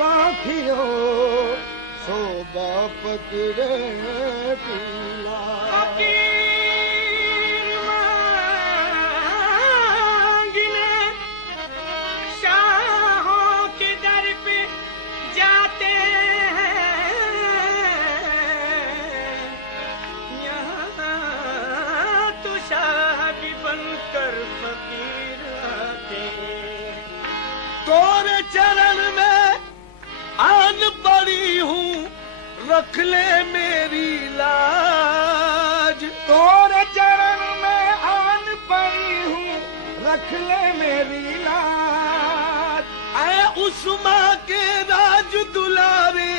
वाखियो सो बाप पकड़े पीला तोरे चरण में आन पड़ी हूँ रख ले मेरी लाज तोरे चरण में आन पड़ी हूँ रख ले मेरी लाज ऐ उस्मा के राज दुलारे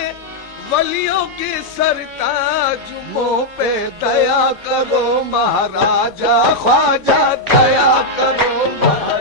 वलियों के सरताज मुँह पे दया करो महाराजा ख्वाजा दया करो महाराज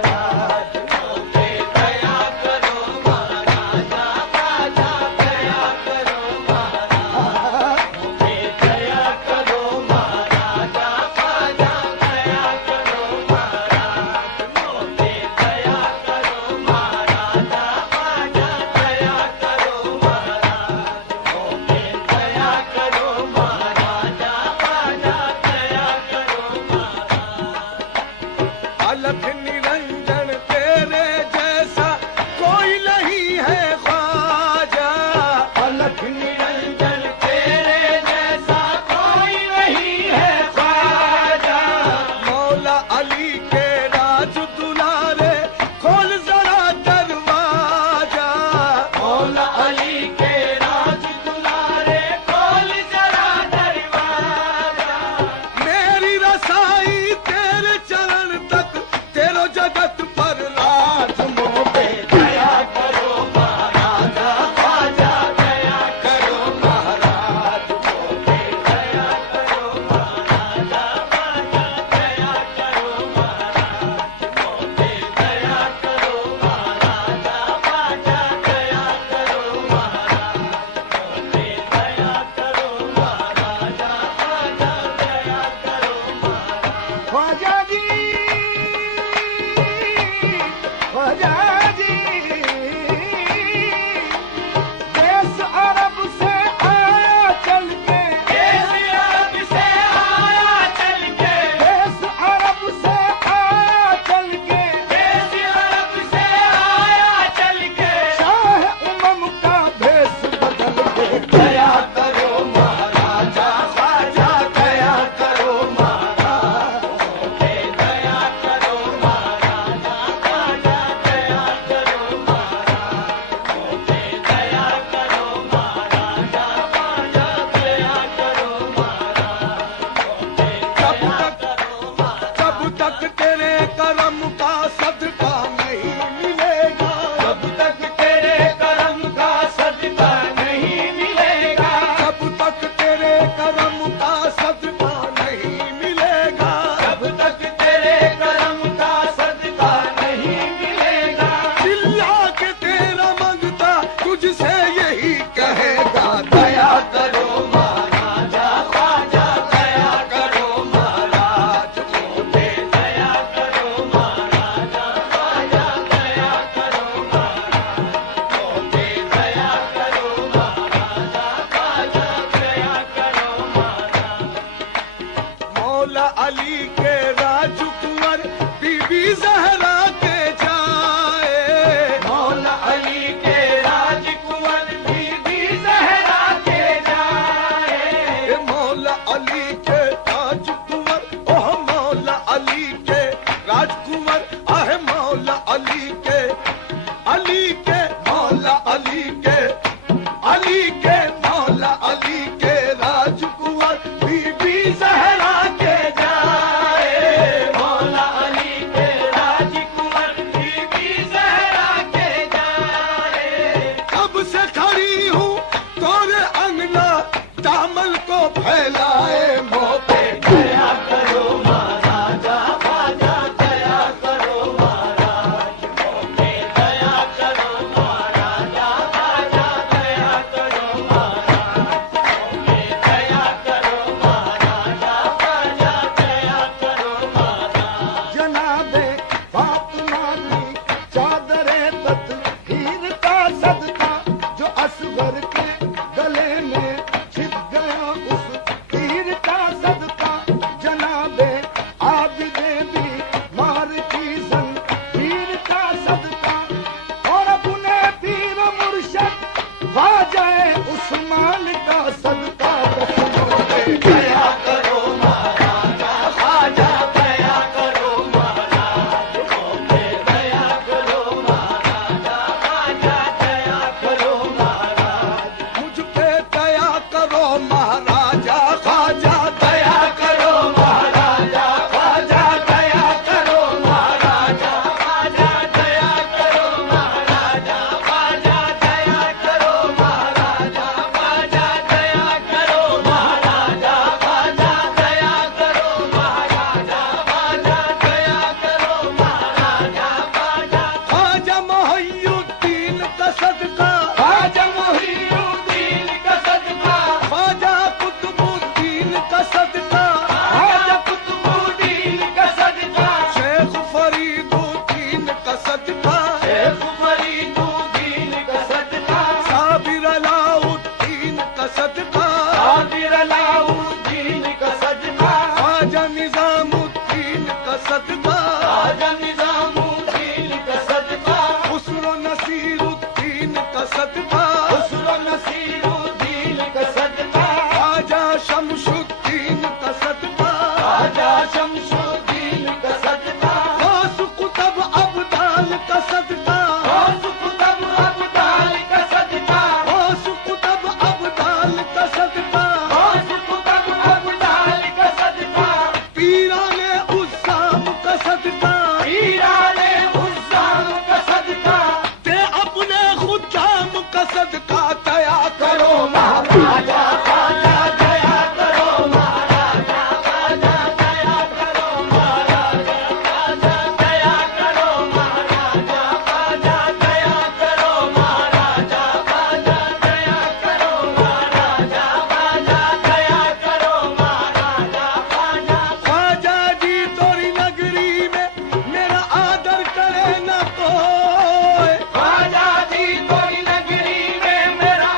ख्वाजा उस्मान का सदका दया करो महाराजा ख्वाजा दया करो महाराज दया करो महाराजा ख्वाजा दया करो महाराज मुझ पे दया करो महाराजा ख्वाजा दया करो महाराजा ख्वाजा दया करो महाराजा ख्वाजा दया करो महाराजा ख्वाजा दया करो महाराजा ख्वाजा दया करो महाराजा ख्वाजा दया करो महाराजा ख्वाजा दया करो महाराजा ख्वाजा मोहिउद्दीन का सदका ख्वाजा मोहिउद्दीन का सदका ख्वाजा कुतुबुद्दीन का सदका ख्वाजा कुतुबुद्दीन का सदका शेख फरीदुद्दीन का सदका शेख फरीदुद्दीन का सदका साबिर अलाउद्दीन का सदका साबिर अलाउद्दीन का सदका ख्वाजा निजामुद्दीन का सदका ख्वाजा निजामुद्दीन का सदका खुसरो नसीरुद्दीन का सदका खुसरो नसीरुद्दीन का सदका ख्वाजा शमशुद्दीन का सदका ख्वाजा शमशुद्दीन का सदका गौस कुतुब अब्दाल का सदका गौस कुतुब अब्दाल का सदका गौस कुतुब अब्दाल का सदका गौस कुतुब अब्दाल का सदका पीराने उस्साम का सदका पीराने उस्साम का सदका दे अपने खुदाम का सदका दया करो महाराजा ख्वाजा दया करो महाराजा ख्वाजा दया करो महाराजा ख्वाजा दया करो महाराजा ख्वाजा दया करो महाराजा ख्वाजा दया करो महाराजा ख्वाजा दया करो महाराजा ख्वाजा जी तोरी नगरी में मेरा आदर करे न कोई ख्वाजा जी तोरी नगरी में मेरा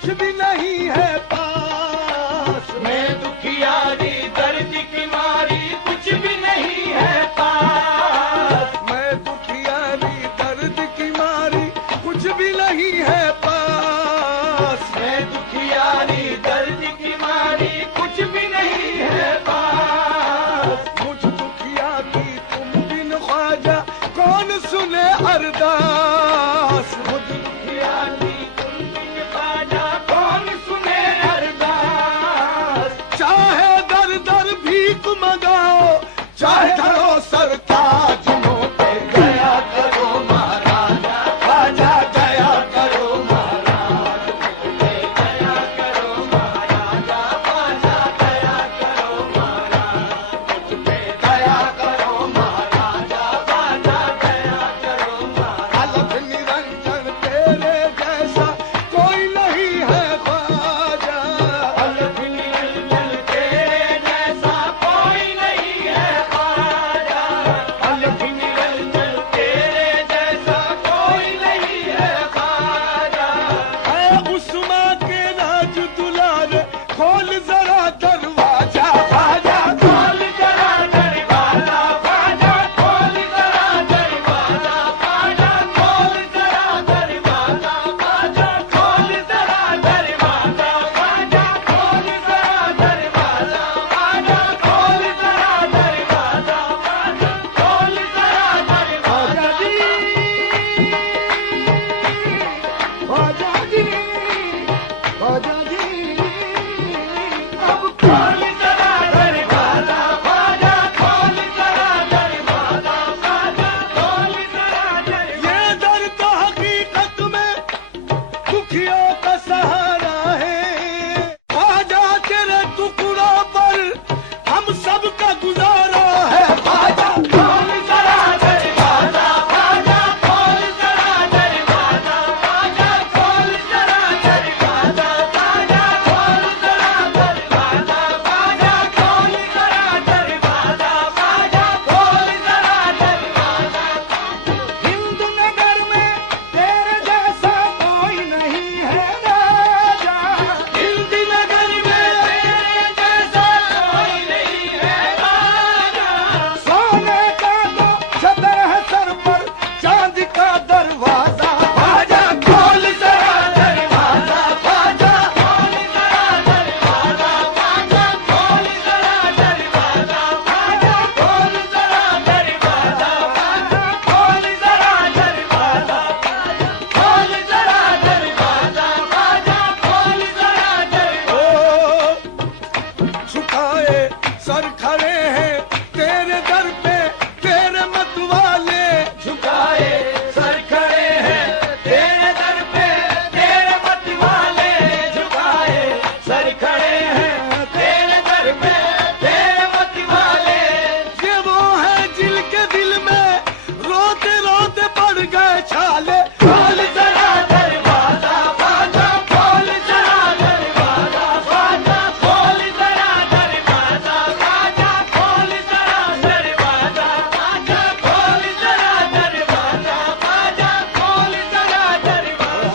कुछ भी नहीं है पास। मैं दुखियारी दर्द की मारी कुछ भी नहीं है पास। मैं दुखियारी दर्द की मारी कुछ भी नहीं है पास। मैं दुखियारी दर्द की मारी कुछ भी नहीं है पास। मुझ दुखिया की तुम बिन ख्वाजा कौन सुने अरदास। मुझ दुखिया की तुम बिन ख्वाजा कौन सुने अरदास। चाहे दर दर भीख मंगाओ, चाहे धरो सरताज मुँह पे गया करो महाराजा। ख्वाजा गया करो महाराज मुँह पे गया करो महाराजा। ख्वाजा गया करो महाराज मुझ पे गया करो महाराजा। ख्वाजा गया करो महाराज। अलख निरंजन तेरे जैसा कोई नहीं है ख्वाजा। अलख निरंजन तेरे जैसा कोई नहीं है ख्वाजा। अलख निरंजन तेरे जैसा कोई नहीं है ख्वाजा। है उस्मा के राज दुलारे खोल जरा दरवाजा। ख्वाजा खोल जरा दरवाजा। ख्वाजा खोल जरा दरवाजा। ख्वाजा खोल जरा दरवाजा। ख्वाजा खोल जरा दरवाजा। ख्वाजा खोल जरा दरवाजा। ख्वाजा खोल जरा दरवाजा। ख्वाजा खोल जरा दरवाजा। ख्वाजा जी, ख्वाजा जी, अब खोल जरा दरवाजा। ख्वाजा खोल जरा दरवाजा। ख्वाजा खोल जरा दरवाजा। ये दर तो हकीकत में दुखियों का सहारा है। ख्वाजा तेरे टुकड़ों पर हम सबका गुजारा है। ख्वाजा खोल जरा दरवाजा। ख्वाजा खोल जरा दरवाजा। ख्वाजा खोल जरा दरवाजा। ख्वाजा खोल जरा दरवाजा। ख्वाजा खोल जरा दरवाजा। ख्वाजा खोल जरा दरवाजा। हिंदू नगर में तेरे जैसा कोई नहीं है राजा। हिंदू नगर में तेरे जैसा कोई नहीं है राजा। सोने का तो छतर है सर पर, चांदी का दरवाजा। ख्वाजा खोल जरा दरवाजा। ख्वाजा खोल जरा दरवाजा। ख्वाजा खोल जरा दरवाजा। ख्वाजा खोल जरा दरवाजा। ख्वाजा खोल जरा दरवाजा। खोल जरा दरवाजा। ख्वाजा खोल जरा दरवाजा। झुकाए सर खड़े हैं तेरे दर पे तेरे मत वाले। झुकाए सर खड़े हैं तेरे दर पे तेरे मत वाले। झुकाए सर खड़े हैं तेरे दर पे तेरे मत वाले। ये वो है जिनके दिल में रोते रोते पड़ गए छाले। खोल जरा दरवाजा। ख्वाजा खोल जरा दरवाजा। ख्वाजा खोल जरा दरवाजा। ख्वाजा खोल जरा दरवाजा। ख्वाजा खोल जरा दरवाजा। ख्वाजा खोल जरा दरवाजा।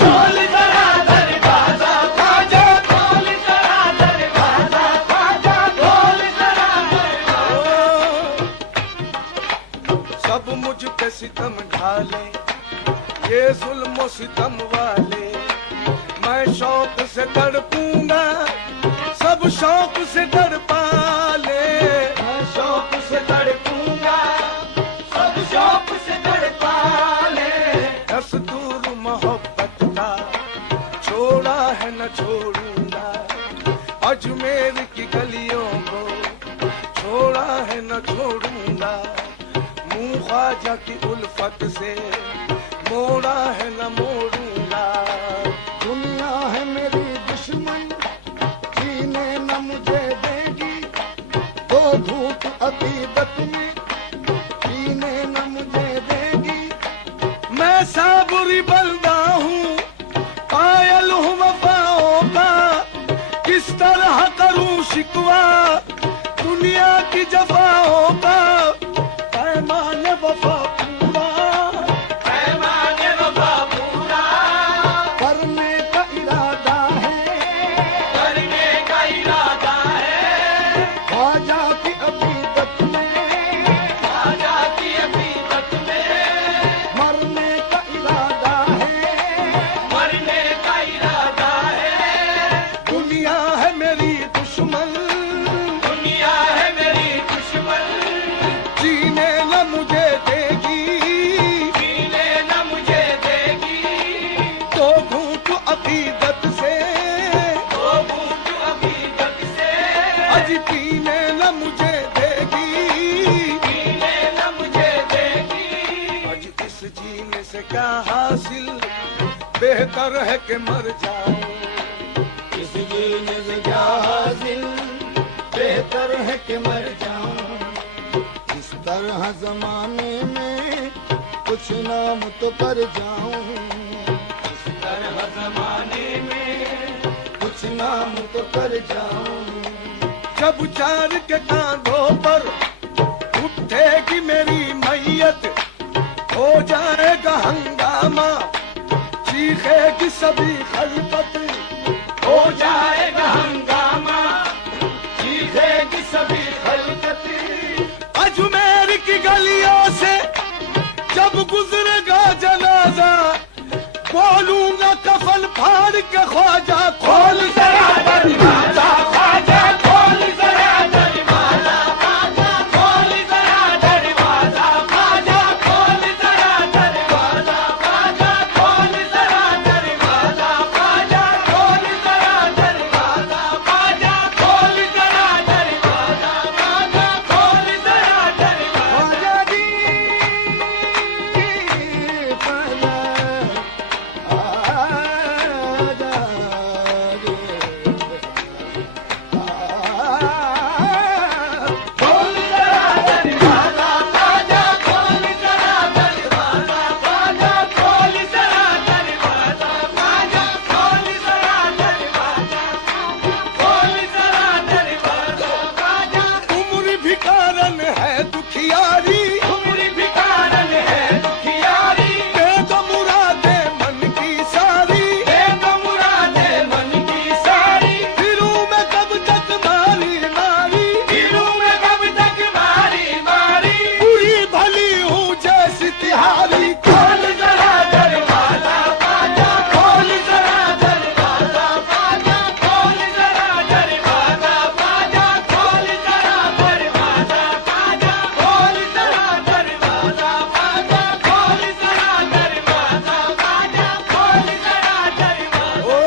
खोल जरा दरवाजा। ख्वाजा खोल जरा दरवाजा। ख्वाजा खोल जरा दरवाजा। सब मुझ पे सितम ढाले ये जुल्म सितम वाले। मैं शौक से तड़पूंगा सब शौक से तड़पा ले। मैं शौक से तड़पूंगा सब शौक से तड़पा ले। दस्तूर मोहब्बत का छोड़ा है न छोड़ूंगा। अजमेर की गलियों को छोड़ा है न छोड़ूंगा। मुँह ख्वाजा की उल्फत से मोड़ा है न मोड़ूंगा। दुनिया है मेरी दुश्मन जीने न मुझे देगी। दो घूंट अकीदत में जीने न मुझे देगी। मैं साबुरी बंदा हूँ कायल हूँ रुसवा दुनिया की जफाओं का पैमाने वफा पूरा, पैमाने वफा पूरा करने का इरादा है, करने का इरादा है। ख्वाजा की अकीदत में, ख्वाजा की हकीकत में मरने का इरादा है, मरने का इरादा है। दुनिया है मेरी दुश्मन, दुनिया है मेरी दुश्मन, जीने न मुझे देगी, जीने न मुझे देगी। तो घूंट अकीदत से, तो बूझ हकीकत से अज पीने न मुझे देगी, जीने न मुझे देगी। अज इस जीने से क्या हासिल, बेहतर है कि मर जाऊं, इस जीने से क्या हासिल, बेहतर है कि मर जाऊं। इस तरह जमाने में कुछ नाम तो कर जाऊं, इस तरह जमाने में कुछ नाम तो कर जाऊं। जब चार के कांधों पर उठेगी मेरी मैयत, हो जाएगा हंगामा, चीखेगी सभी खलकत, हो जाएगा हंगामा, चीखेगी सभी खलकत। अजमेर की गलियों से जब गुजरेगा जनाजा, बोलूंगा कफन फाड़ के ख्वाजा खोल जरा दरवाजा, ख्वाजा खोल जरा दरवाजा, ख्वाजा खोल जरा दरवाजा, ख्वाजा खोल जरा दरवाजा, ख्वाजा खोल जरा दरवाजा, ख्वाजा खोल जरा दरवाजा, ख्वाजा खोल जरा दरवाजा, ख्वाजा खोल जरा दरवाजा। ख्वाजा जी फला आजा रे, खोल जरा दरवाजा, ख्वाजा खोल जरा दरवाजा, ख्वाजा खोल जरा दरवाजा, ख्वाजा खोल जरा दरवाजा, खोल जरा दरवाजा, ख्वाजा। उम्र भी कारण है दुखियारी, उम्र भी कारण है दुखियारी, दे दो मुरादे मन की सारी, दे दो मुरादे मन की सारी। फिरूं मैं कब तक मारी मारी, दिलों में कब तक मारी मारी, बुरी भली हूँ जैसी तिहारी, खोल जरा दरवाजा, ख्वाजा खोल जरा दरवाजा, ख्वाजा खोल जरा दरवाजा, ख्वाजा खोल जरा दरवाजा, ख्वाजा खोल जरा दरवाजा, ख्वाजा खोल जरा दरवाजा, ख्वाजा खोल जरा दरवाजा। ओ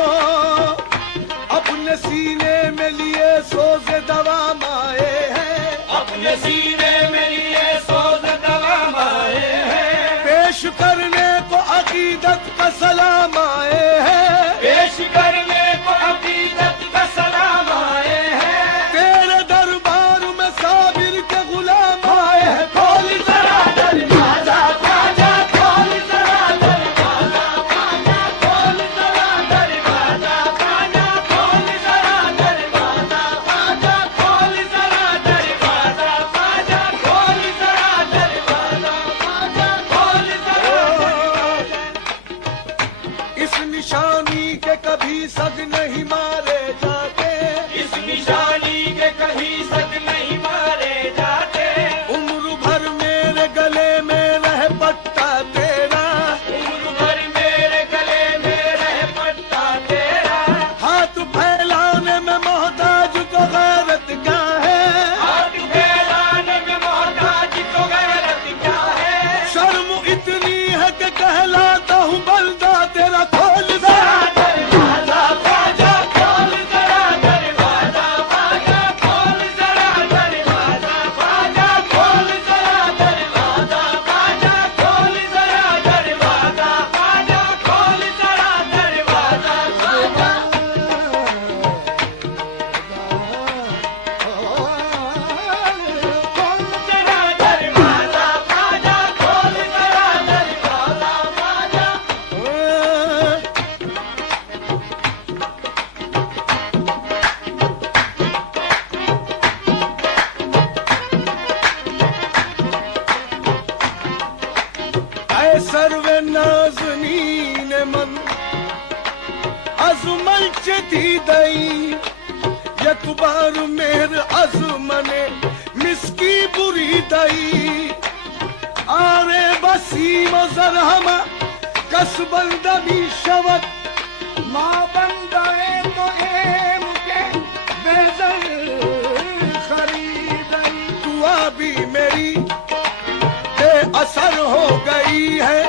अपने सीने में लिए सोज़े दवा माए हैं, अपने सीने में लिए सोज दवा माए हैं, पेश करने को अकीदत का सलाम आए हैं, पेश करने को अकीदत का सलाम आए हैं। तेरे दरबार में साबिर के गुलाम आए हैं, खोल जरा दरवाजा, ख्वाजा खोल जरा दरवाजा, ख्वाजा खोल जरा दरवाजा, ख्वाजा खोल जरा दरवाजा, ख्वाजा खोल जरा दरवाजा, ख्वाजा खोल जरा दरवाजा, ख्वाजा खोल जरा दरवाजा। इस निशानी के कभी सग नहीं मारे जाते, इस निशानी के कहीं सग नहीं मारे जाते, उम्र भर मेरे गले में रह पट्टा तेरा, उम्र भर मेरे गले में रह पट्टा तेरा। हाथ फैलाने में मोहताज को गैरत क्या है, हाथ फैलाने में मोहताज को गैरत क्या है। शर्म इतनी है कि कहलाता हूँ बंदा तेरा, खोल जरा दरवाजा, ख्वाजा खोल जरा दरवाजा, ख्वाजा खोल जरा दरवाजा, ख्वाजा खोल जरा दरवाजा, ख्वाजा खोल जरा दरवाजा, ख्वाजा खोल जरा दरवाजा, ख्वाजा। खोल जरा दरवाजा, ख्वाजा खोल जरा दरवाजा, ख्वाजा सर्वे नाज़नीन मन az malcheti dai yakbar mehr az mane miski buri dai are basim zarhama kasbanda bi shavat ma bandae to em ke bezar kharidai दुआ भी मेरी असर हो गई है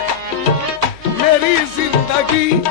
मेरी जिंदगी